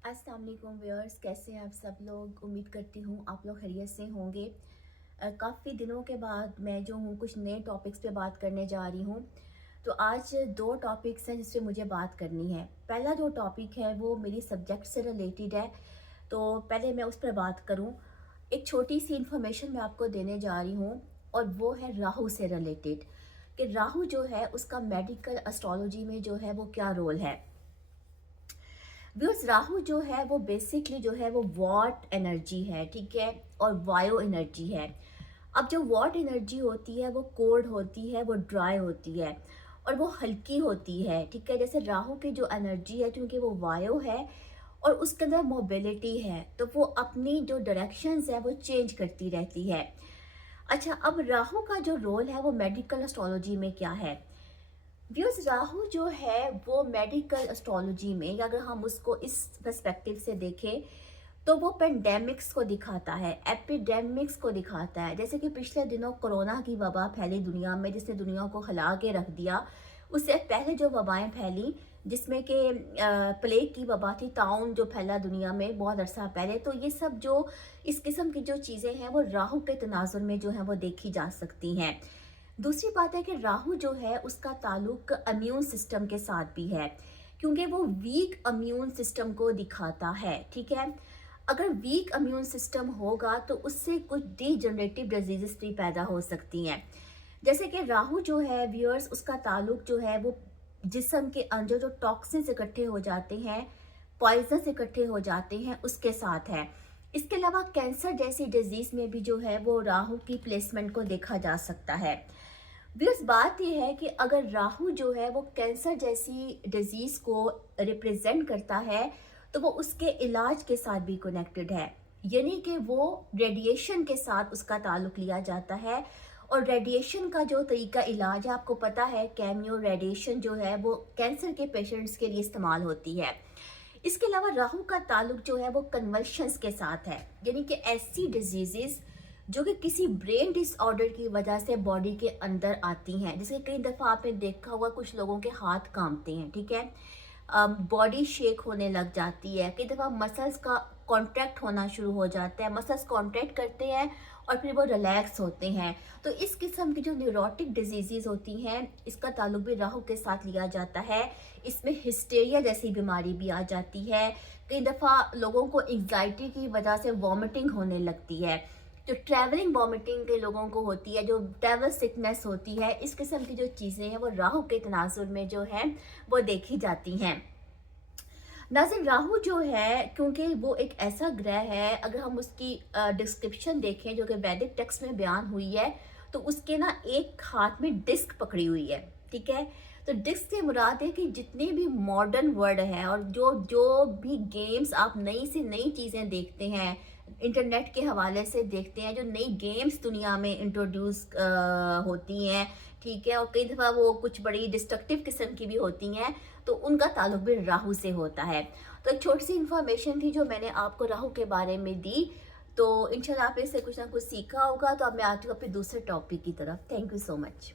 अस्सलाम वालेकुम व्यूअर्स, कैसे हैं आप सब लोग। उम्मीद करती हूँ आप लोग खैरियत से होंगे। काफ़ी दिनों के बाद मैं जो हूँ कुछ नए टॉपिक्स पे बात करने जा रही हूँ। तो आज दो टॉपिक्स हैं जिस पे मुझे बात करनी है। पहला जो टॉपिक है वो मेरी सब्जेक्ट से रिलेटेड है, तो पहले मैं उस पर बात करूँ। एक छोटी सी इन्फॉर्मेशन मैं आपको देने जा रही हूँ और वो है राहु से रिलेटेड, कि राहु जो है उसका मेडिकल एस्ट्रोलॉजी में जो है वो क्या रोल है। व्यूअर्स, राहु जो है वो बेसिकली जो है वो वॉट एनर्जी है, ठीक है, और वायो एनर्जी है। अब जो वॉट एनर्जी होती है वो कोल्ड होती है, वो ड्राई होती है और वो हल्की होती है, ठीक है। जैसे राहु की जो एनर्जी है, क्योंकि वो वायो है और उसके अंदर मोबिलिटी है, तो वो अपनी जो डायरेक्शंस है वो चेंज करती रहती है। अच्छा, अब राहु का जो रोल है वो मेडिकल एस्ट्रोलॉजी में क्या है। व्यूअर्स, राहु जो है वो मेडिकल एस्ट्रोलॉजी में, या अगर हम उसको इस पर्सपेक्टिव से देखें तो वो पेंडेमिक्स को दिखाता है, एपिडेमिक्स को दिखाता है। जैसे कि पिछले दिनों कोरोना की वबा फैली दुनिया में, जिसने दुनिया को हिला के रख दिया। उससे पहले जो वबाएं फैली, जिसमें कि प्लेग की वबा थी, ताउन जो फैला दुनिया में बहुत अरसा पहले, तो ये सब जो इस किस्म की जो चीज़ें हैं वो राहु के तनाजुर में जो है वो देखी जा सकती हैं। दूसरी बात है कि राहु जो है उसका ताल्लुक इम्यून सिस्टम के साथ भी है, क्योंकि वो वीक इम्यून सिस्टम को दिखाता है, ठीक है। अगर वीक इम्यून सिस्टम होगा तो उससे कुछ डीजनरेटिव डिजीजेस भी पैदा हो सकती हैं। जैसे कि राहु जो है व्यूअर्स, उसका ताल्लुक जो है वो जिस्म के अंदर जो टॉक्सिन्स इकट्ठे हो जाते हैं, पॉइजन्स इकट्ठे हो जाते हैं, उसके साथ है। इसके अलावा कैंसर जैसी डिजीज में भी जो है वो राहु की प्लेसमेंट को देखा जा सकता है। व्यूअर्स, बात यह है कि अगर राहु जो है वो कैंसर जैसी डिजीज को रिप्रेजेंट करता है तो वो उसके इलाज के साथ भी कनेक्टेड है, यानी कि वो रेडिएशन के साथ उसका ताल्लुक लिया जाता है। और रेडिएशन का जो तरीका इलाज है, आपको पता है, केमियो रेडिएशन जो है वो कैंसर के पेशेंट्स के लिए इस्तेमाल होती है। इसके अलावा राहु का ताल्लुक जो है वो कन्वल्शंस के साथ है, यानी कि ऐसी डिजीजेस जो कि किसी ब्रेन डिसऑर्डर की वजह से बॉडी के अंदर आती हैं। जैसे कई दफ़ा आपने देखा होगा कुछ लोगों के हाथ कांपते हैं, ठीक है, बॉडी शेक होने लग जाती है, कई दफ़ा मसल्स का कॉन्ट्रैक्ट होना शुरू हो जाता है, मसल्स कॉन्ट्रैक्ट करते हैं और फिर वो रिलैक्स होते हैं। तो इस किस्म की जो न्यूरोटिक डिजीज़ होती हैं, इसका ताल्लुक भी राहु के साथ लिया जाता है। इसमें हिस्टेरिया जैसी बीमारी भी आ जाती है। कई दफ़ा लोगों को एंग्जाइटी की वजह से वॉमिटिंग होने लगती है, जो ट्रैवलिंग वॉमिटिंग के लोगों को होती है, जो ट्रैवल सिकनेस होती है, इस किस्म की जो चीज़ें हैं वो राहु के तनाजुर में जो है वो देखी जाती हैं। नाज़रीन, राहु जो है, क्योंकि वो एक ऐसा ग्रह है, अगर हम उसकी डिस्क्रिप्शन देखें जो कि वैदिक टेक्स्ट में बयान हुई है, तो उसके ना एक हाथ में डिस्क पकड़ी हुई है, ठीक है। तो डिस्क से मुराद है कि जितने भी मॉडर्न वर्ड है और जो जो भी गेम्स आप नई से नई चीज़ें देखते हैं, इंटरनेट के हवाले से देखते हैं, जो नई गेम्स दुनिया में इंट्रोड्यूस होती हैं, ठीक है, और कई दफ़ा वो कुछ बड़ी डिस्ट्रक्टिव किस्म की भी होती हैं, तो उनका ताल्लुक भी राहु से होता है। तो एक छोटी सी इन्फॉर्मेशन थी जो मैंने आपको राहु के बारे में दी। तो इंशाल्लाह आपने इससे कुछ ना कुछ सीखा होगा। तो अब मैं आती हूँ अपने दूसरे टॉपिक की तरफ। Thank you so much.